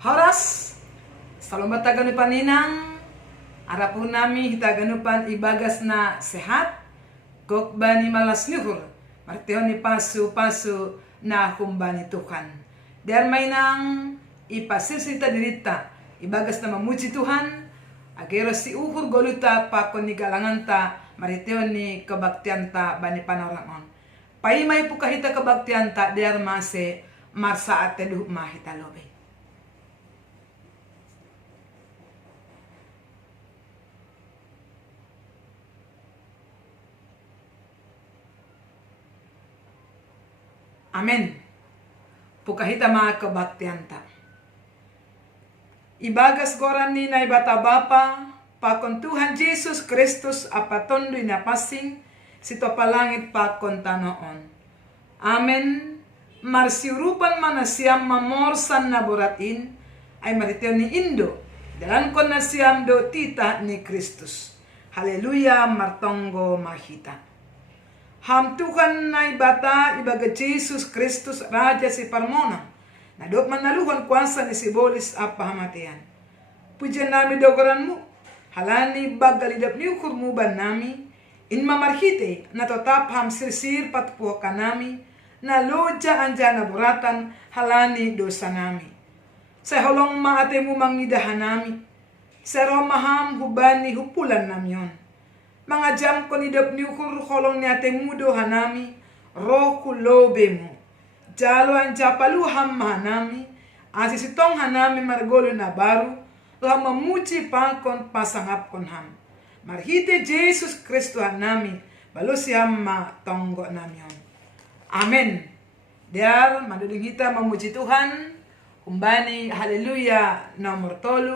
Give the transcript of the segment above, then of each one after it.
Horas, salomat taganupan ninang, arapun nami hitaganupan ibagas na sehat, kok bani malas luhur, martihon ni pasu-pasu na kumbani Tuhan. Dar mainang ipasisita dirita, ibagas na mamuji Tuhan, agero si uhur goluta pakon ni galanganta, martihon ni kebaktianta bani panorangon. Paimay pukahita kebaktianta dar mase marsaat teduh mahita lobe. Amen. Pukahita mga kabaktianta. Ibagas goran ni na ibata bapa, pakon Tuhan Jesus Kristus apatondoy na pasing, sito palangit pakon tanoon. Amen. Marsiurupan man na siyam mamorsan na buratin, ay maritiyo ni Indo, dalan ko na siyam do tita ni Kristus. Haleluya, martonggo mahita. Hamtukan na ibata ibaga Jesus Kristus Raja si Parmona. Nadok man naluhan kuasa ni Sibolis apahamatian. Pujian nami dogoran mo. Halani bagalidap ni ukurmuban nami. In mamarhite na totap ham sirsir patpuakan nami. Na loja anja na buratan halani dosa nami. Sa holong maate mo mangidahan nami. Sa romaham hubani hupulan namyon. Mga jam ko ni dap ni ukur holong ni ate mudo hanami, roku lobe mo. Jalo ang japalu ham hanami, asisitong hanami margolo na baru, lam mamuji pangkon pasangap kon ham. Marhite Jesus Kristo hanami, balusi ham tonggo namyon. Amen. Diar maduding kita memuji Tuhan, kumbani haleluya nomor 3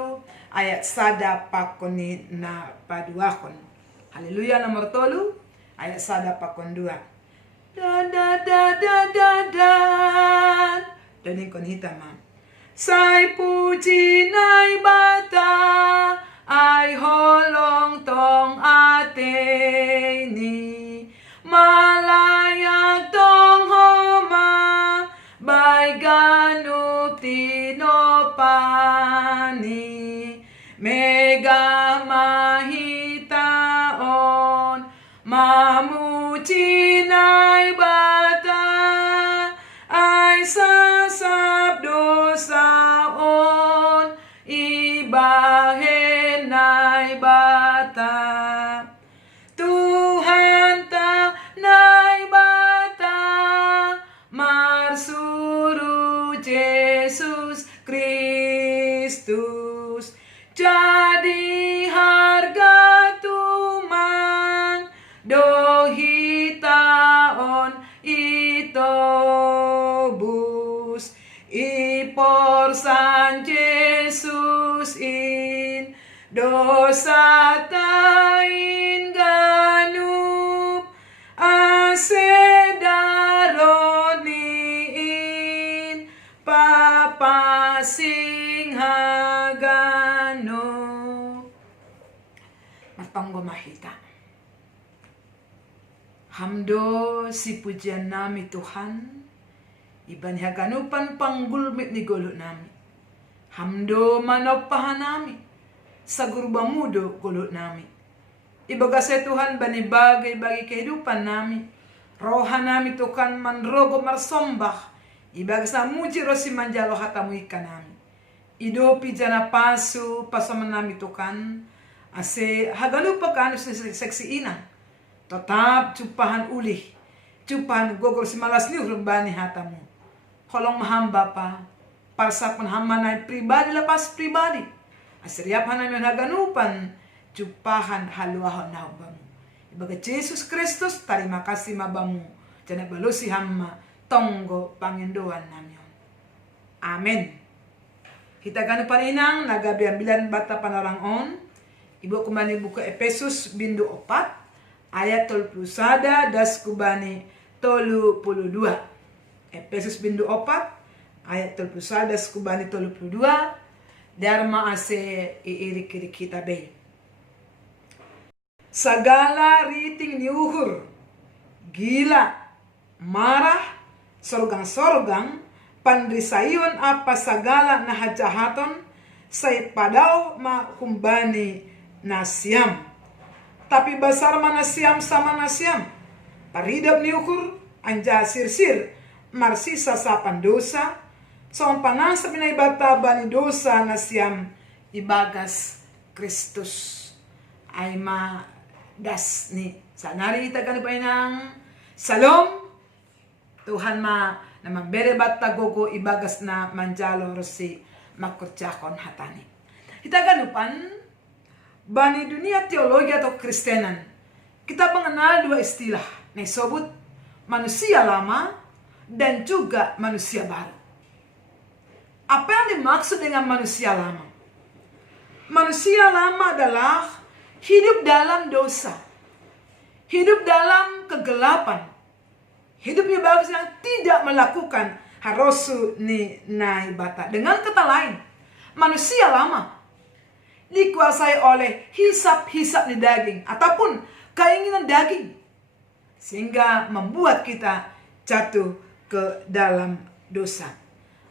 ayat sada pakoni na paduakon. Haleluya nomor 3 ayat sada pakon 2. Dan kon hitama. Say puji nai bata ay holong tong ate ni malayak tong homa bay ganup tinopani mega mahitaon mamuji nai bata ay sasab dosaon ibahen nai bata Tuhan ta nai bata marsuru Jesus Kristus jadi harga tumang dohitaon itobus iporsan Jesus in dosa tain ganup asedaroniin papasing hagano. Matonggo mahita. Hamdo si pujian nami Tuhan, iban haganupan panggulmit ni golo nami. Hamdo manopahan nami, sa gurbamudo golo nami. Ibaga sa Tuhan banibagay bagi kehidupan nami. Roha nami Tuhan manrogo marsombah, ibaga sa muji rosi manjalo hatamuika nami. Idopi jana pasu pasaman nami Tuhan, ase haganupa kanu seksi inang. Tetap cupahan ulih, cupahan gogor si malas ni urbani hatamu. Kolong mahamba pa, parsapan hamanay pribadi lepas pribadi. Asiriapan namin haganupan, cupahan haluahon na hubamu. Ibaga Jesus Kristus, terima kasih mabamu. Jana balusi hamma, tonggo pangindoan namin. Amen. Kita ganupan inang, nagabiambilan bata panarangon. Ibu kumani buka Efesus bindu 4. Ayat 31 das kubani 32. Efesus bindu 4 ayat 31 das kubani 32 dharma ase iiri kita be. Sagala riting niuhur, gila, marah, sorgang-sorgang, pandrisayun apa sagala na hajahaton say padaw makumbani na siyam. Tapi basar mana siyam sama na siyam. Paridap ni ukur anja sirsir marsisa sa pandosa. So ang panasa binaybata bani dosa na siyam ibagas Kristus ay das ni sanari ita ganun pa inang salom Tuhan na mambere bata gogo ibagas na manjalo rosi makutjakon hatani. Ita ganupan bani dunia teologi atau Kristenan kita mengenal dua istilah na disebut manusia lama dan juga manusia baru. Apa yang dimaksud dengan manusia lama? Manusia lama adalah hidup dalam dosa, hidup dalam kegelapan, hidup ibadah yang tidak melakukan harosu ni naibata. Dengan kata lain, manusia lama dikuasai oleh hisap-hisap di daging ataupun keinginan daging, sehingga membuat kita jatuh ke dalam dosa.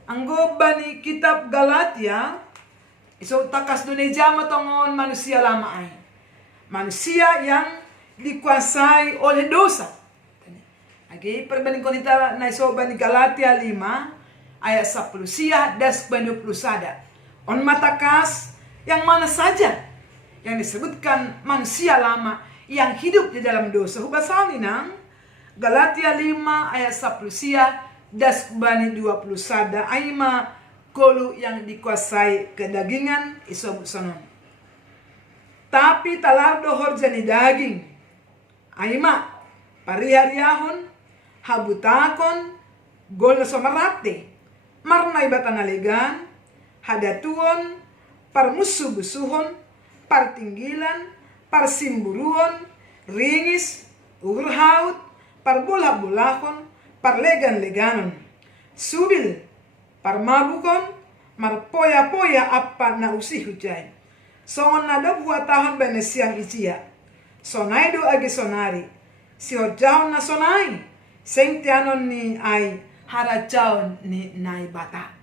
Anggo bani kitab Galatia, iso takas dunia matongon manusia lama ay. Manusia yang dikuasai oleh dosa. Lagi perbanding kita na iso bani Galatia 5 ayat 10 sia das 20 sada. On matakas yang mana saja yang disebutkan manusia lama yang hidup di dalam dosa. Hubasami nang Galatia 5 ayat 10 sia das bani 20 sada aima kolu yang dikuasai kedagingan isobut sonon. Tapi talardo horjani daging aima parihariahon habutakon gol somarate marnai batanaligan hadatuon parmusuh-busuhon partinggilan parsimburuon ringis urhaut parbolah-bolahon parlegan-leganon subil parmabukon marpoya-poya apa na usi hujay. Songon na daw tahun benesiang icia. Sonay do agi sonari. Si horjaon na sonay. Sengtianon ni ay harajaon ni naibata.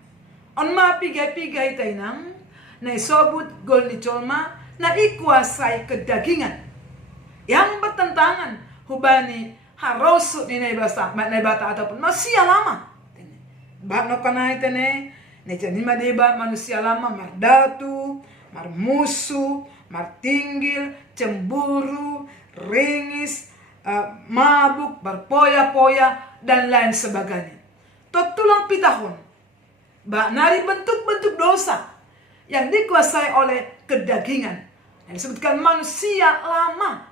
On mapigay-pigay tayo nang na isobut gol ni Cholma na ikuasay kedagingan. Yang bertentangan hubani harosu ni naibata ataupun manusia lama. Bakno kanay tene, nejanima deba manusia lama mardatu, marmusu, martinggil, cemburu, ringis, mabuk, berpoya-poya dan lain sebagainya. Tulang pitahun, nari bentuk-bentuk dosa yang dikuasai oleh kedagingan. Yang disebutkan manusia lama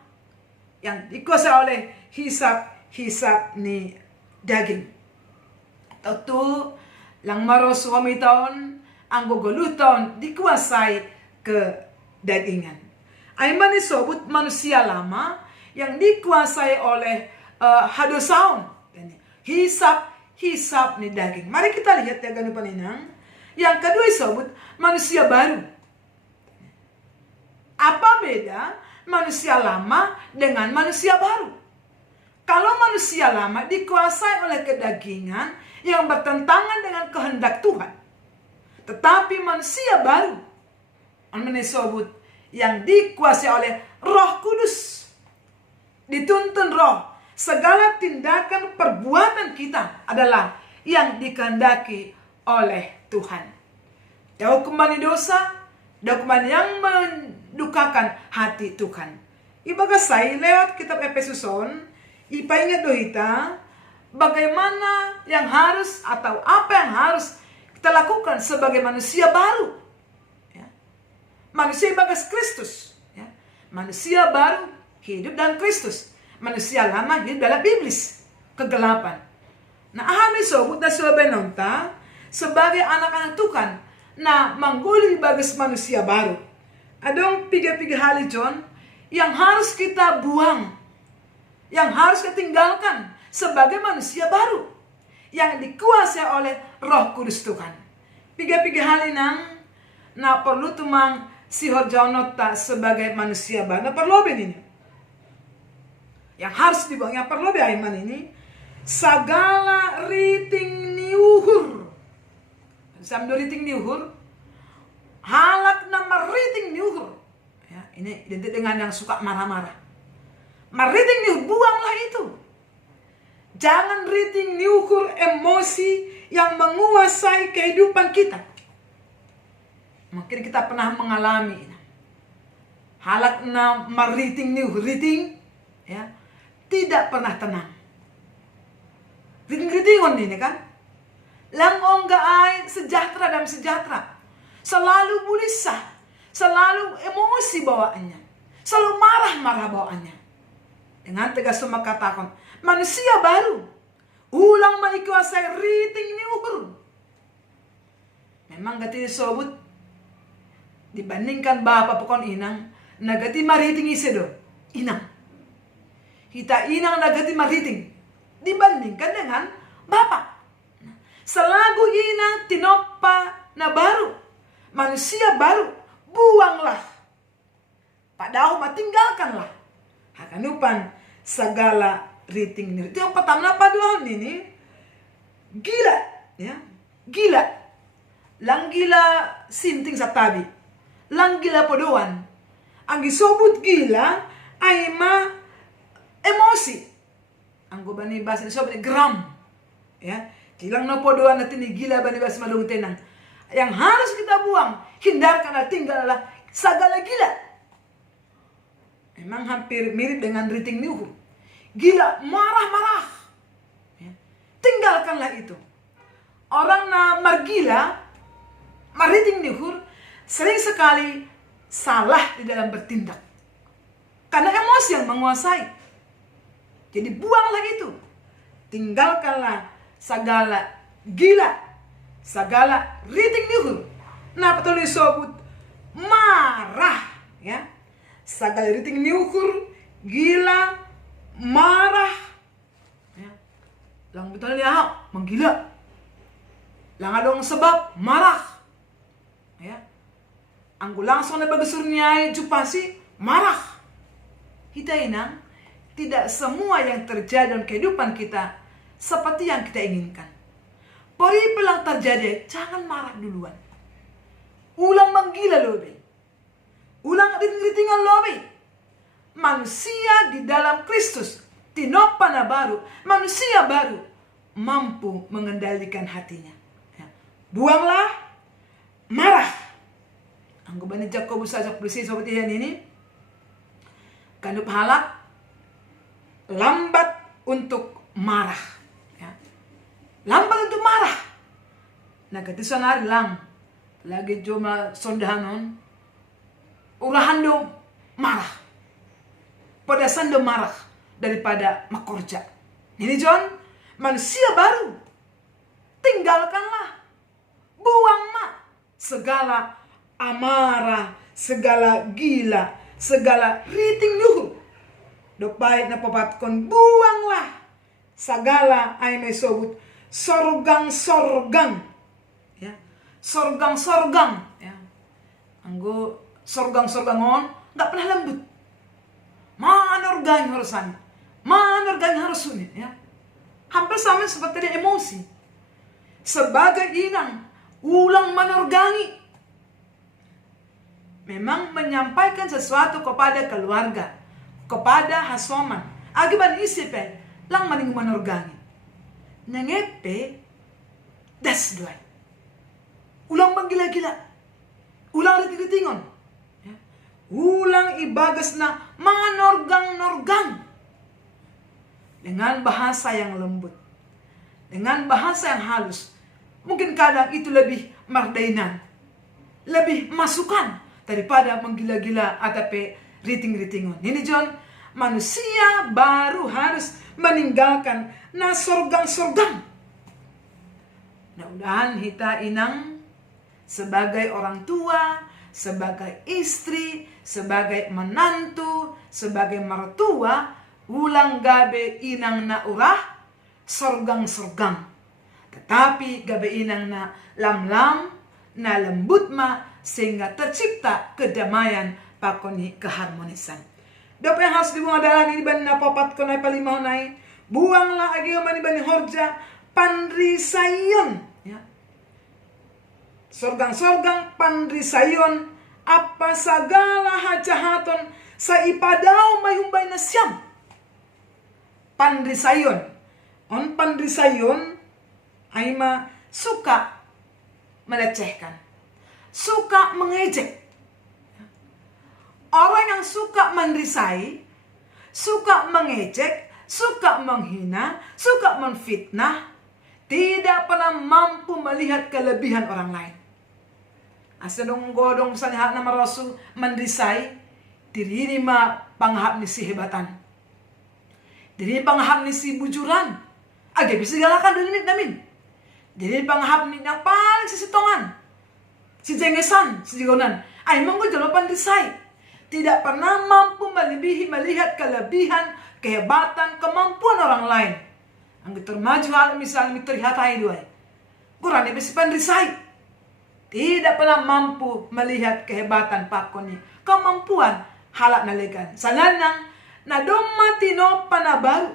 yang dikuasai oleh hisap ni daging. Tentu lang maro suami tahun ang guguluh tahun dikuasai kedagingan. Aiman disebut manusia lama yang dikuasai oleh hadosaun. Hisap ni daging. Mari kita lihat ya ganu paninang. Yang kedua disebut manusia baru. Apa beda manusia lama dengan manusia baru? Kalau manusia lama dikuasai oleh kedagingan yang bertentangan dengan kehendak Tuhan. Tetapi manusia baru disebut yang dikuasai oleh Roh Kudus. Dituntun Roh. Segala tindakan perbuatan kita adalah yang dikehendaki oleh Tuhan. Jauh kembali dosa, jauh kembali yang mendukakan hati Tuhan. Ibaga saya lewat kitab Efesuson, ipaingat dohita bagaimana yang harus atau apa yang harus kita lakukan sebagai manusia baru. Ya. Manusia bagas Kristus. Ya. Manusia baru hidup dalam Kristus. Manusia lama hidup dalam iblis, kegelapan. Nah, ahami sobut na suabenonta sebagai anak-anak Tuhan na mangguli bagas manusia baru. Adong piga-piga hal John yang harus kita buang, yang harus kita tinggalkan sebagai manusia baru yang dikuasai oleh Roh Kudus Tuhan. Piga-piga hal inang na perlu tumang si horjaonota sebagai manusia baru. Na perlu ini. Yang harus dibuang, yang perlu diaiman ini sagala riting niuhur Samdo riting niuhur. Halak na mariting niuhur. Ya, ini identik dengan yang suka marah-marah. Mariting niuhur, buanglah itu. Jangan riting niuhur emosi yang menguasai kehidupan kita. Mungkin kita pernah mengalami ini. Halak na mariting niuhur, riting ya, tidak pernah tenang. Riting-ritingon ini kan. Langong gaay sejahtera dan sejahtera. Selalu bulisah, selalu emosi bawaannya, selalu marah-marah bawaannya. Dengan tegas semua katakan, manusia baru, ulang maikuasai riting niuhur. Memang gati disebut, dibandingkan bapak pokon inang, nagati mariting isedo, inang. Kita inang nagati mariting, dibandingkan dengan bapak. Selagu inang tinopa na baru, manusia baru, buanglah. Padahal tinggalkanlah. Hakanupan segala riting ini. Itu yang pertama apa doang ini? Gila, ya. Gila. Lang gila sinting sa tabi. Lang gila podoan. Ang gisobut gila ay ma emosi. Ang gubani bahasa isobut gram. Ya. Kilang na podoan natin ni gila bani bahasa malung tenang. Yang harus kita buang, hindarkanlah, tinggallah segala gila. Memang hampir mirip dengan riting niuhur. Gila, marah-marah. Ya. Tinggalkanlah itu. Orang na margila, mariting niuhur, sering sekali salah di dalam bertindak. Karena emosi yang menguasai. Jadi buanglah itu. Tinggalkanlah segala gila, segala riting niuhur. Nah, betul disebut marah, ya. Segala riting niuhur, gila, marah, ya. Lang betul ya, menggila. Lang adong sebab marah, ya. Anggu langsung na bagusurnya jupasi marah. Kita inang tidak semua yang terjadi dalam kehidupan kita seperti yang kita inginkan. Pori pelang terjadi, jangan marah duluan. Ulang menggila lobe. Ulang riting-ritingan lobe. Manusia di dalam Kristus, tinopa na baru, manusia baru, mampu mengendalikan hatinya. Ya. Buanglah marah. Anggapan ni Jakobus sajak bersih seperti ini. Kandup halak lambat untuk marah. Lambat untuk marah. Nagatisan hari lang. Lagi cuma sondahanon. Urahan do marah. Pedasan do marah. Daripada makorja. Ini John. Manusia baru. Tinggalkanlah. Buang segala amarah. Segala gila. Segala riting luhur. Dok baik na papatkon. Buanglah. Segala ay may sobut. Sorgang-sorgang, ya, sorgang-sorgang, ya, anggo sorgang-sorgangon, nggak pernah lembut, manorgang harusan, manorgang harusunin, ya, hampir sama seperti dia emosi, sebagai inang, ulang manorgangi, memang menyampaikan sesuatu kepada keluarga, kepada hasoman, akibat isipe, lang maning manorgangi. Nangepe das duay. Ulang menggila-gila. Ulang riting-ritingon. Ya. Ulang ibagas na manorgang-norgang. Dengan bahasa yang lembut. Dengan bahasa yang halus. Mungkin kadang itu lebih mardainan. Lebih masukan daripada menggila-gila atau riting-ritingon. Ini John, manusia baru harus meninggalkan na sorgang-sorgang. Mudah-mudahan kita inang sebagai orang tua, sebagai istri, sebagai menantu, sebagai mertua, ulang gabe inang na urah, sorgang-sorgang. Tetapi gabe inang na lam-lam, na lembut ma, sehingga tercipta kedamaian pakoni keharmonisan. Dapat yang harus dibuang adalah ini ban na papat ko na palimau nai. Buanglah agi man bani horja pandrisayon. Ya. sorgang-sorgang pandrisayon apa sagala hajahaton sa ipadao may humbay na siyam. Pandrisayon. On pandrisayon ay suka melecehkan, suka mengejek. Orang yang suka mendrisai, suka mengejek, suka menghina, suka menfitnah, tidak pernah mampu melihat kelebihan orang lain. Asadong godong sanihat nama Rasul mendrisai, diri ini panghap ni si hebatan. Diri panghap ni si bujuran. Agak bisa galakan dunia namin. Diri panghap ni yang paling si sitongan. Si jengesan, si jigonan. Ay monggo jalo pandrisai. Tidak pernah mampu melihat kelebihan, kehebatan, kemampuan orang lain. Ang termaju hal misalnya terlihat ay duay. Kurang dia besi pandrisai. Tidak pernah mampu melihat kehebatan pakoni, kemampuan halak nalegan. Salanang na domatino panabaru,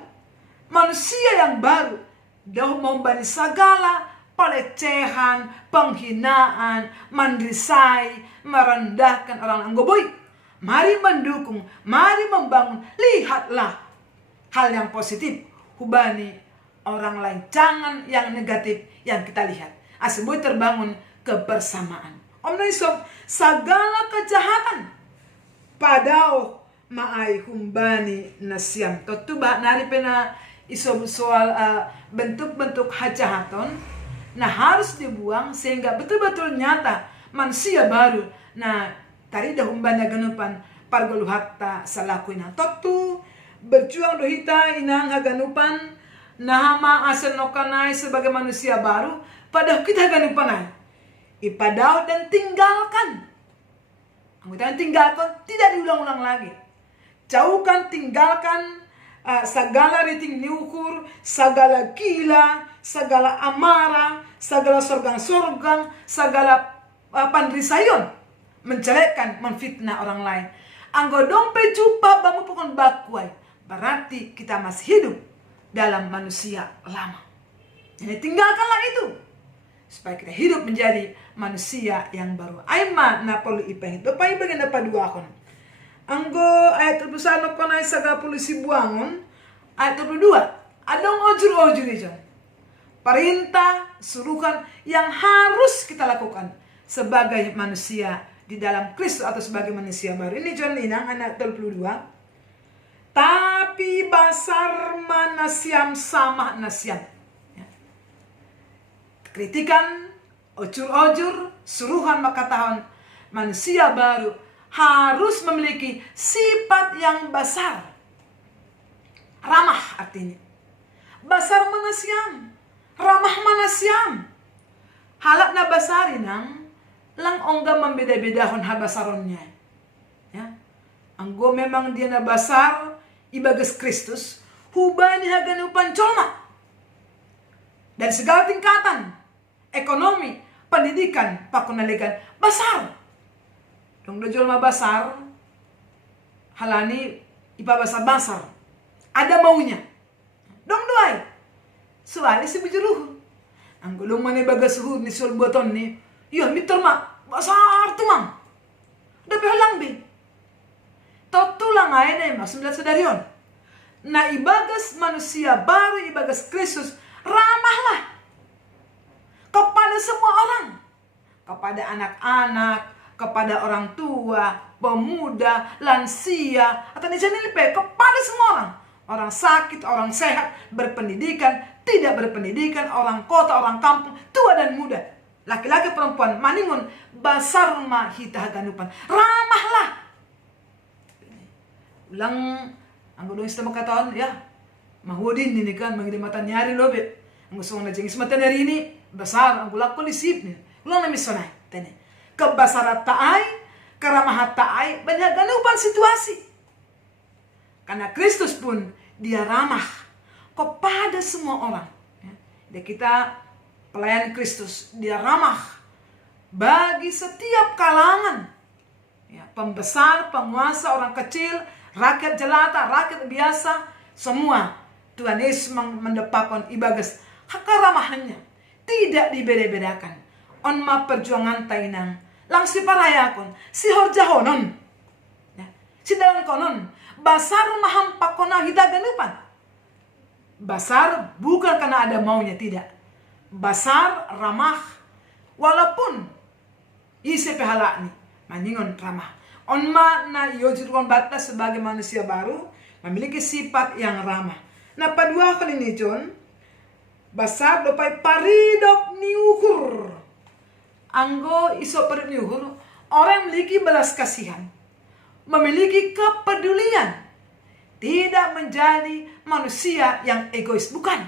manusia yang baru, dah membani segala pelecehan, penghinaan, mendrisai, merendahkan orang anggoboy. Mari mendukung, mari membangun. Lihatlah hal yang positif, hubani orang lain. Jangan yang negatif yang kita lihat. Aseboy terbangun kebersamaan. Om Naisom, segala kejahatan padao maay humbani nasyam. Totu ba nari pena isom soal bentuk-bentuk hajahaton nah harus dibuang sehingga betul-betul nyata manusia baru. Nah tari dah humbani ganupan pargolu hatta salaku ina. Totu berjuang dohita inang haganupan nahama asal nokanai sebagai manusia baru pada kita haganupanai. Ipadau dan tinggalkan. Anggota tinggalkan tidak diulang-ulang lagi. Jauhkan, tinggalkan segala riting niukur, segala gila, segala amarah, segala sorgang-sorgang, segala pandrisayon, menjelekkan, menfitnah orang lain. Anggo dompe jumpa bangun pukul bakuai, berarti kita masih hidup dalam manusia lama. Jadi tinggalkanlah itu supaya kita hidup menjadi manusia yang baru. Aima na perlu ipeng. Dopai bagian dapat dua kon. Anggo ayat 31 kon ay saga polisi buangon. Ayat 32. Adong ojur-ojur itu. Perintah, suruhan yang harus kita lakukan sebagai manusia di dalam Kristus atau sebagai manusia baru. Ini John Inang ayat 32. Tapi basar manasiam sama nasiam. Kritikan, ojur-ojur, suruhan maka tahun manusia baru harus memiliki sifat yang basar. Ramah artinya. Basar manasiam, ramah manasiam. Halak na basarinang lang ongga membeda-bedahon habasaronnya. Ya. Anggo memang dia na basar ibagas Kristus, hubani haganupan colma. Dari segala tingkatan. Ekonomi, pendidikan, pakunalikan, basar. Dong dojol ma basar, halani ipa basar. Ada maunya. Dong doay. Suali si bujuruh. Ang gulong man bagas suhud ni sul boton ni, yun, mitor ma, basar tumang. Dapat halang bin. Totulang ay na yung maksudnya sadarion. Na ibagas manusia baru, ibagas Kristus, ramahlah. Kepada semua orang, kepada anak-anak, kepada orang tua, pemuda, lansia, atau nisanilipe, kepada semua orang. Orang sakit, orang sehat, berpendidikan, tidak berpendidikan, orang kota, orang kampung, tua dan muda. Laki-laki, perempuan, maningun, basar mahita ganupan. Ramahlah. Ulang, anggo dong istama katawan, ya, mahudin ini kan, mangidimatan nyari lobe. Ang gusto mong najengis mata dari ini, basar ang gulak ko lisip niya. Ulang na misonay. Kebasaran taay, keramahan taay, banyak ganupan situasi. Karena Kristus pun dia ramah kepada semua orang. Dan kita pelayan Kristus, dia ramah bagi setiap kalangan. Ya, pembesar, penguasa, orang kecil, rakyat jelata, rakyat biasa, semua Tuhan Yesus mendapatkan ibagas keramahannya. Tidak dibeda-bedakan. on ma perjuangan tainang lang si parayakon si horjahonon si dalam konon basar mahampak kona hidaganupan. Basar bukan karena ada maunya, tidak. Basar ramah walaupun isi pehala ni maningon ramah. Onma na yojurwan bata sebagai manusia baru memiliki sifat yang ramah. Nah padua kali ini John basar dopai paridop niuhur. Anggo iso paridop niuhur orang memiliki belas kasihan, memiliki kepedulian, tidak menjadi manusia yang egois, bukan.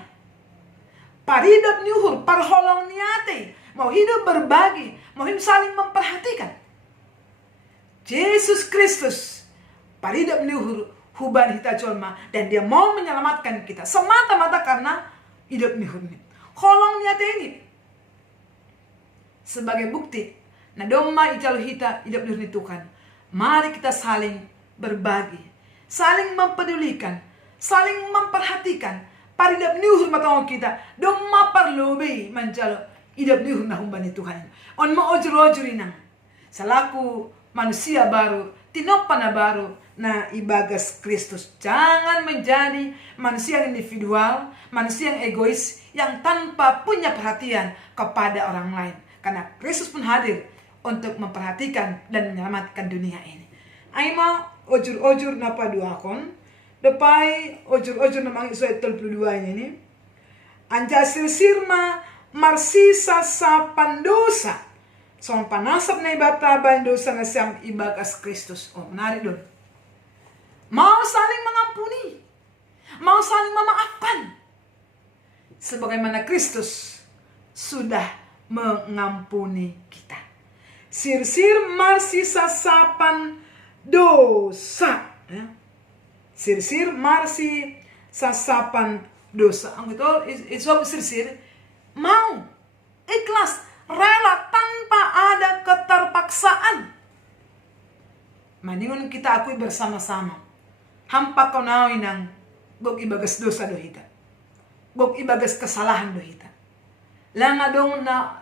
Paridop niuhur parholong niate, mau hidup berbagi, mau hidup saling memperhatikan. Yesus Kristus paridop niuhur huban hita colma, dan dia mau menyelamatkan kita semata-mata karena hidup niuhur ini. Holong niate ini sebagai bukti na doma ijalo hita hidup niuhur Tuhan. Mari kita saling berbagi, saling mempedulikan, saling memperhatikan. Paridop niuhur matang kita doma parlobe manjalo hidup niuhur na huban Tuhan. On ma ojur-ojur inang selaku manusia baru, tinopan na baru na ibagas Kristus. Jangan menjadi manusia yang individual, manusia yang egois, yang tanpa punya perhatian kepada orang lain. Karena Kristus pun hadir untuk memperhatikan dan menyelamatkan dunia ini. Aima ojur-ojur napa duakon, depai ojur-ojur namang iso 32 ini. Anja sirma marsisa sa pandosa. So panasap na ibata bandosa na siyang ibagas Kristus. Oh, menarik doon. Mau saling mengampuni, mau saling memaafkan, sebagaimana Kristus sudah mengampuni kita. Sirsir marsi sasapan dosa. Sirsir marsi sasapan dosa. Ang ito, isob sirsir, mau, ikhlas, rela tanpa ada keterpaksaan. Maningon kita akui bersama-sama. Hampa konawin ng gog ibagas dosa dohita. Gog ibagas kesalahan dohita. Langa dong na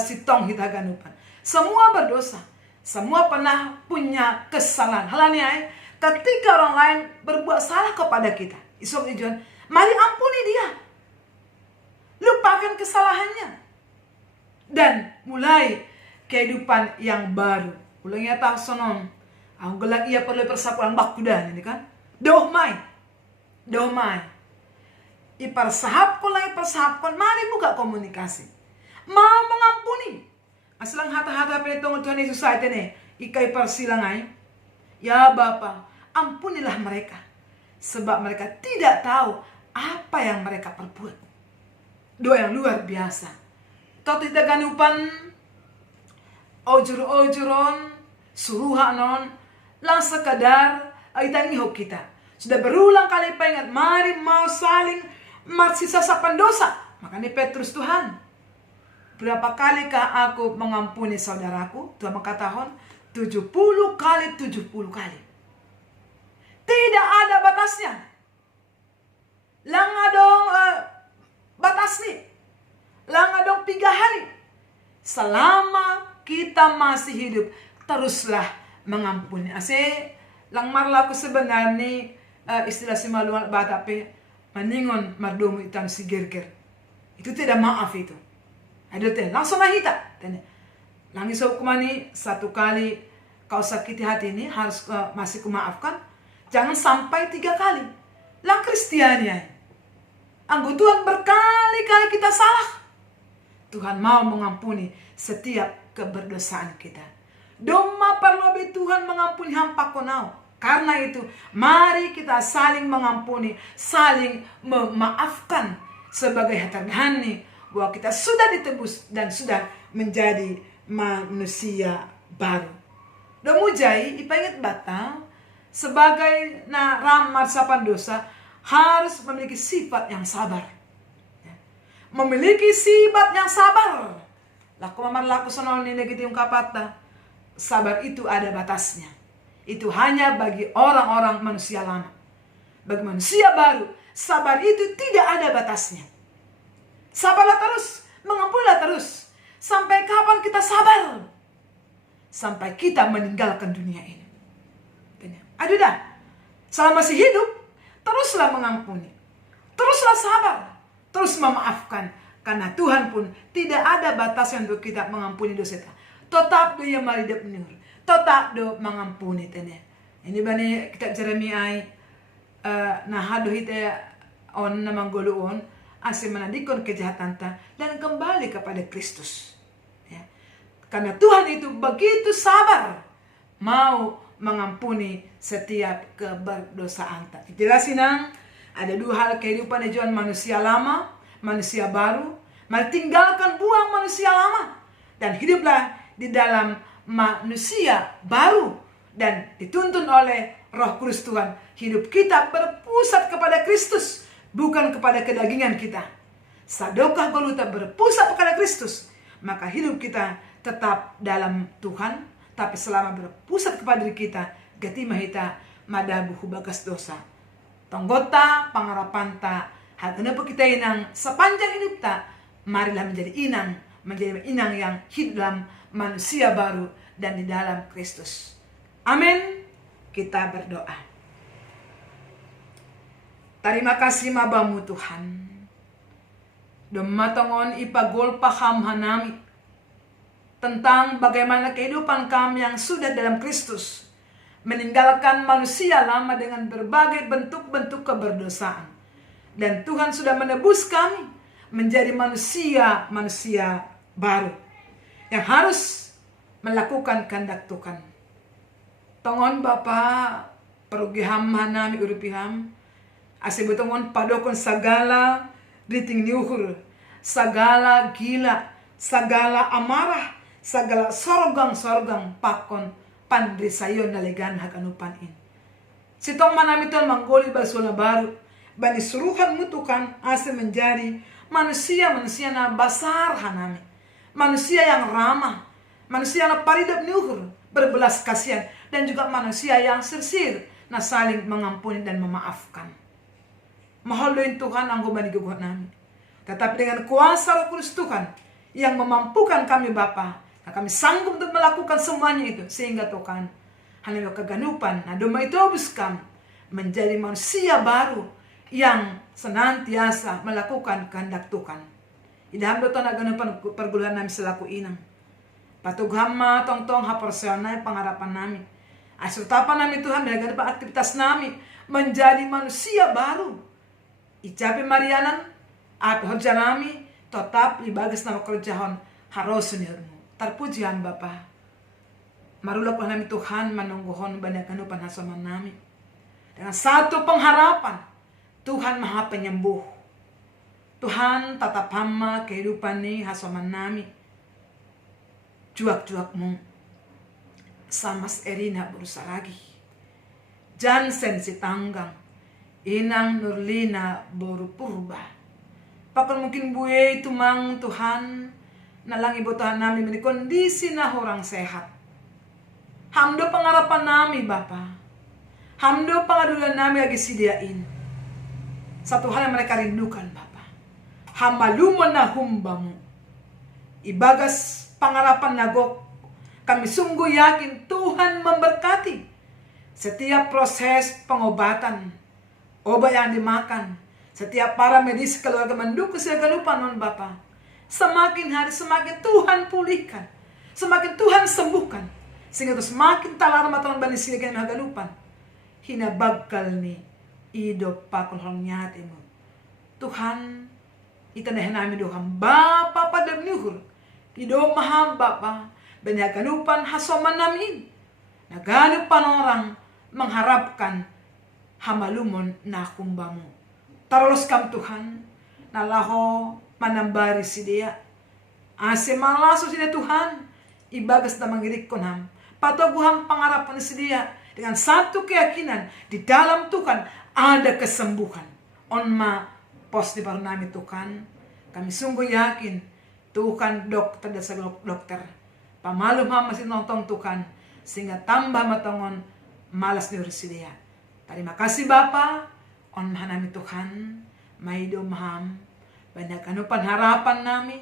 sitong hita ganupan. Semua berdosa. Semua pernah punya kesalahan. Halanya ketika orang lain berbuat salah kepada kita. Isok ijon, mari ampuni dia. Lupakan kesalahannya. Dan mulai kehidupan yang baru. Ulangnya tak sonon. Ang gelag iya perlu persapuan bakudan ini kan. Domai. Iparsahapkon lang iparsahapkon. Mari buka komunikasi. Mau mengampuni. Asalang hata-hata pinitong Tuhan Yesus sa atin Ikay parsilangay. Ya Bapa, ampunilah mereka. Sebab mereka tidak tahu apa yang mereka perbuat. Doa yang luar biasa. Kau tidak ganupan ojur-ojuron, suruhanon, lang sekadar itang ihop kita. Sudah berulang kali ingat, mari mau saling marsisa sa pandosa. Maka ni Petrus Tuhan, berapa kalikah aku mengampuni saudaraku? Tuhan mengatakan 70 kali 70 kali. Tidak ada batasnya. Lang adong batas nih. Lang adong 3 hari. Selama kita masih hidup, teruslah mengampuni. Ase lang marla ko sebenarnya istilah si maluang bata pe maningon mardomo itan si gerger. Itu tidak maaf itu. Ada teh langsung nahita. Lang iso kumani 1 kali kau sakiti hati ini harus masih kumaafkan. Jangan sampai 3 kali. Lang Kristiania. Anggo Tuhan berkali-kali kita salah. Tuhan mau mengampuni setiap keberdosaan kita. Doma parlobe Tuhan mengampuni hampa konau. Karena itu, mari kita saling mengampuni, saling memaafkan sebagai hatagani bahwa kita sudah ditebus dan sudah menjadi manusia baru. Domujai ipaingat bata sebagai ramar sapan dosa harus memiliki sifat yang sabar. Memiliki sifat yang sabar. Laku mamar laku sonon ini gitu yung kapata. Sabar itu ada batasnya. Itu hanya bagi orang-orang manusia lama. Bagi manusia baru, sabar itu tidak ada batasnya. Sabarlah terus, mengampunilah terus. Sampai kapan kita sabar? Sampai kita meninggalkan dunia ini. Aduh dah, selama masih hidup, teruslah mengampuni. Teruslah sabar. Terus memaafkan. Karena Tuhan pun tidak ada batasan untuk kita mengampuni dosa kita. Tetap dia maridap nur. Tetap dia mengampuni. Ini bani kitab Jeremia. Nah haduh kita on namang goluon. Asal menandikon kejahatan ta. Dan kembali kepada Kristus. Ya. Karena Tuhan itu begitu sabar. Mau mengampuni setiap keberdosaan ta. Jelasin ada dua hal kehidupan Tuhan, manusia lama, manusia baru. Mari tinggalkan buang manusia lama. Dan hiduplah di dalam manusia baru. Dan dituntun oleh Roh Kudus Tuhan. Hidup kita berpusat kepada Kristus. Bukan kepada kedagingan kita. Sadokah goluta berpusat kepada Kristus. Maka hidup kita tetap dalam Tuhan. Tapi selama berpusat kepada diri kita. Getimah kita madabuhu bagas dosa. Tonggota pangarapan ta. Hal kenapa kita inang sepanjang hidup ta. Marilah menjadi inang yang hidup dalam manusia baru dan di dalam Kristus. Amin. Kita berdoa. Terima kasih mabamu Tuhan. Dematongon ipagol paham hanami tentang bagaimana kehidupan kami yang sudah dalam Kristus meninggalkan manusia lama dengan berbagai bentuk-bentuk keberdosaan. Dan Tuhan sudah menebus kami menjadi manusia baru yang harus melakukan kehendak Tuhan. Tongon Bapa perugiham hanami uripiham asibutongon padokon sagala riting niuhur, sagala gila, sagala amarah, sagala sorgang pakon pandrisayon nalegan hakanupan in. Sitong manami ton manggoli basona baru bani suruhan mutukan asa menjadi manusia na basar hanami. Manusia yang ramah. Manusia yang paridap niuhur. Berbelas kasihan. Dan juga manusia yang sirsir. Na saling mengampuni dan memaafkan. Mahaloin Tuhan anggo bani guguh nami. Tetapi dengan kuasa Roh Kudus Tuhan. Yang memampukan kami Bapa. Nah, kami sanggup untuk melakukan semuanya itu. Sehingga Tuhan. Hanya keganupan. Nah doma itu obuskan. Menjadi manusia baru. Yang senantiasa melakukan kehendak Tuhan. Idaham do tona ganupan perguluhan nami selaku inang. Patughama tong-tong haperseonai pangarapan nami. Asurtapan nami Tuhan dengan aktivitas nami menjadi manusia baru. Icapi marianan at horja nami tetap ibagas nama kerjaan harus nirmu. Terpujian Bapa. Marulak nami Tuhan manungguhon banyak ganupan hasoman nami. Dengan satu pengharapan. Tuhan Maha Penyembuh. Tuhan tatap hama kehidupan ni hasoman nami. Juak-juakmu. Samas Erina berusaha lagi. Jansen si tanggang. Inang Nurlina boru purba. Pakon mungkin buye itu mang Tuhan. Nalang ibu Tuhan nami meni kondisi na orang sehat. Hamdo pengarapan nami Bapa. Hamdo pengadulan nami lagi sediain. Satu hal yang mereka rindukan Bapa. Hamalumon na humbamu. Ibagas pangarapan nagok. Kami sungguh yakin Tuhan memberkati. Setiap proses pengobatan. Obat yang dimakan. Setiap para medis keluarga mendukung segala non Bapa. Semakin hari semakin Tuhan pulihkan. Semakin Tuhan sembuhkan. Sehingga terus semakin talar matan bani silikan hagalupan. Hina bagal ni. Ido pakul hong nyatimu. Tuhan, itanah nami doham Bapa pada niuhur. Ido maham Bapa. Banyaganupan hasoman namin. Naganupan orang mengharapkan hamalumon na kumbamu. Tarolos kam Tuhan. Nalaho manambari si dia. Ase malaso si dia Tuhan. Ibagas na mangirikon ham. Patoguham pangarapan si dia. Dengan satu keyakinan. Di dalam Tuhan. Ada kesembuhan. Onma pos di baru nami Tuhan. Kami sungguh yakin. Tuhan dokter dan segala dokter. Pamalum masih nonton Tuhan. Sehingga tambah matongon malas diursidia. Terima kasih Bapa. On maha nami Tuhan. Maido maham. Banyak anupan harapan nami.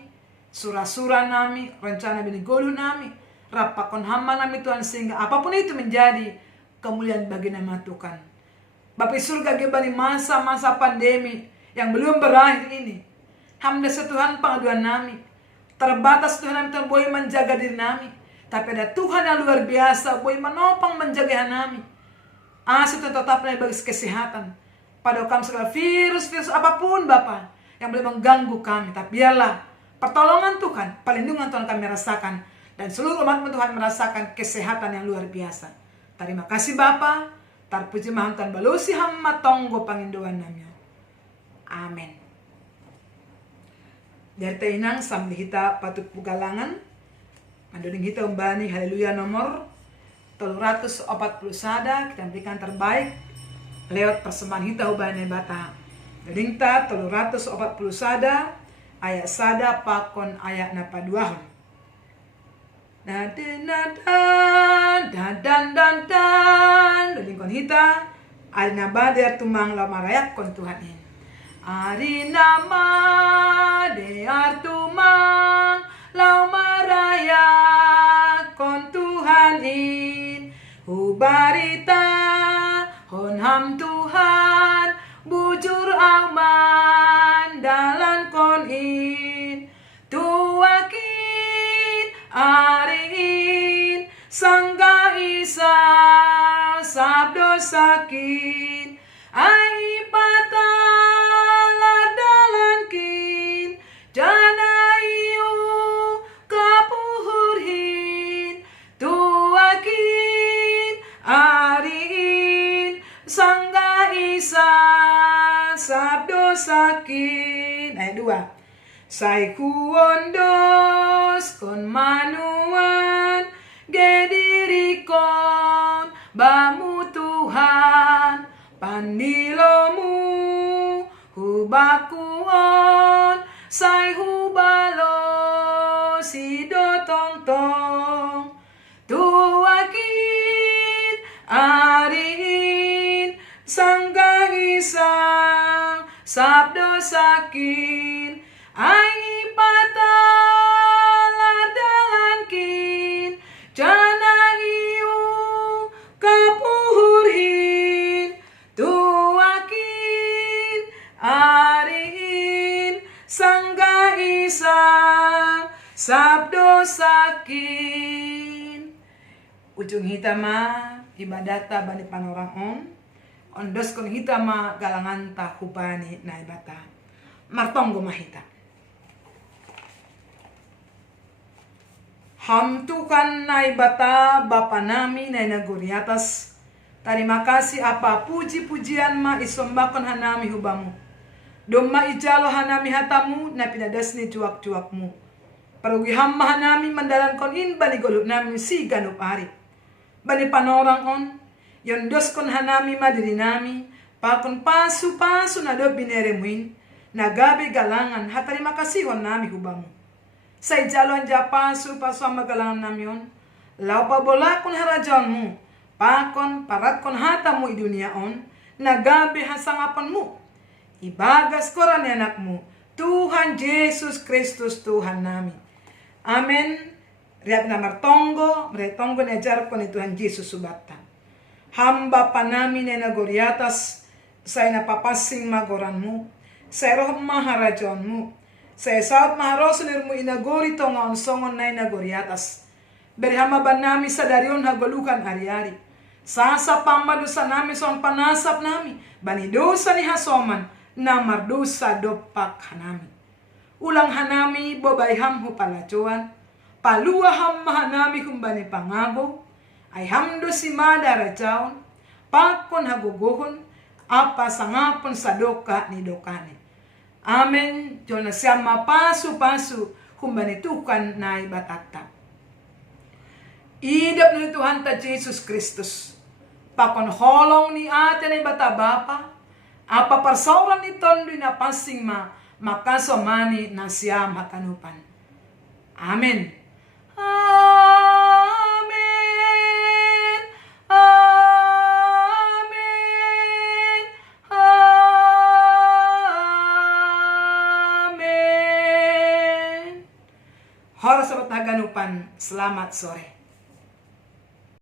surah-surah nami, rencana binigolu nami, rapakon hamba nami Tuhan, sehingga apapun itu menjadi kemuliaan bagi nama Tuhan. Bapak surga gebani masa-masa pandemi yang belum berakhir ini, hamda Tuhan pengaduan nami, terbatas Tuhan nami Tuhan boleh menjaga diri nami, tapi ada Tuhan yang luar biasa boleh menopang menjaga nami. Asal Tuhan tetap nami bagi kesehatan pada kami segala virus apapun Bapak yang boleh mengganggu kami, tapi biarlah pertolongan Tuhan, perlindungan Tuhan kami rasakan, dan seluruh umat Tuhan merasakan kesehatan yang luar biasa. Terima kasih Bapa, terpuji Maha Tuhan balusi hamba tonggo pangindoan namanya. Amin. Dari tainang sambil kita patut pugalangan, mandoling kita umbani haleluya nomor 340 sada, kita berikan terbaik lewat persembahan kita ubani bata. Gedingta 340 sada, ayat sada pakon ayat napa duahon. Dan lingkon hita ari nabade tumang lamarayak kon Tuhan in. Ari nama de artumang lamarayak kon Tuhan in. Hubarita honham Tuhan bujur aman dalan kon in. Tuakin ariin sangga isa sabdo sakin ai patalar dalan kin jana iu kapuhurhin. Tuakin ariin sangga isa sabdo sakin. Ayat 2. Sai kuondos kon manuan gedirikon bamu Tuhan pandilomu hubakuon sai hubalo sido tong-tong. Tuakin ariin sangga isang sabdo sakin ai patalar dalan kin jana iu kapuhurhin. Tuakin ariin sangga isa sabdo sakin. Ujung hitama ibadata bani panorang ondos kon hitama galangan ta hubani na ibata martonggo mahita. Ham Tuhan na ibata Bapa nami na naguri atas. Terima kasih apa puji-pujian ma isombakon hanami hubamu. Doma ijalo hanami hatamu na pinadasni juak-juakmu. Parugi hamma hanami mandalan kon in bani goluk nami si ganup ari. Bani panorang on yondos kon hanami madiri nami pakon pasu-pasu na do bineremuin nagabi galangan hatarima kasih on nami hubamu. Say jalon ja pasu magalangan namyon lau pabola kon harajonmu pakon parat kon hatamu i dunia on nagabi hasangapanmu ibagas koran anakmu Tuhan Yesus Kristus Tuhan nami. Amen. Riat na martonggo meretonggo na jar kon Tuhan Yesus subata. Hamba panami na nagoriatas say napapasing magoranmu say roh maharajonmu say saat maharosunirmu inagori tongon songon na inagoriatas. Berhama ba nami sa darion hagolukan ari-ari. Sasa pamadusa nami son panasap nami. Banidosa ni hasoman na mardusa dopak hanami. Ulang hanami bobayham hu palacuan. Paluaham mahanami kumbani pangabo. Ay hamdo si madarajaon. Pakon haguguhon. Apa sangapon sa doka ni dokane. Amen. Jona siyama pasu-pasu humbanitukan na ibatata. Idap ni Tuhan ta Jesus Kristus. Pakon holong ni ate na ibata Bapa. Apa persauran ni tondo na pasing makasomani na siyam hakanupan. Amen. Amen. Amen. Amen. Selamat sore.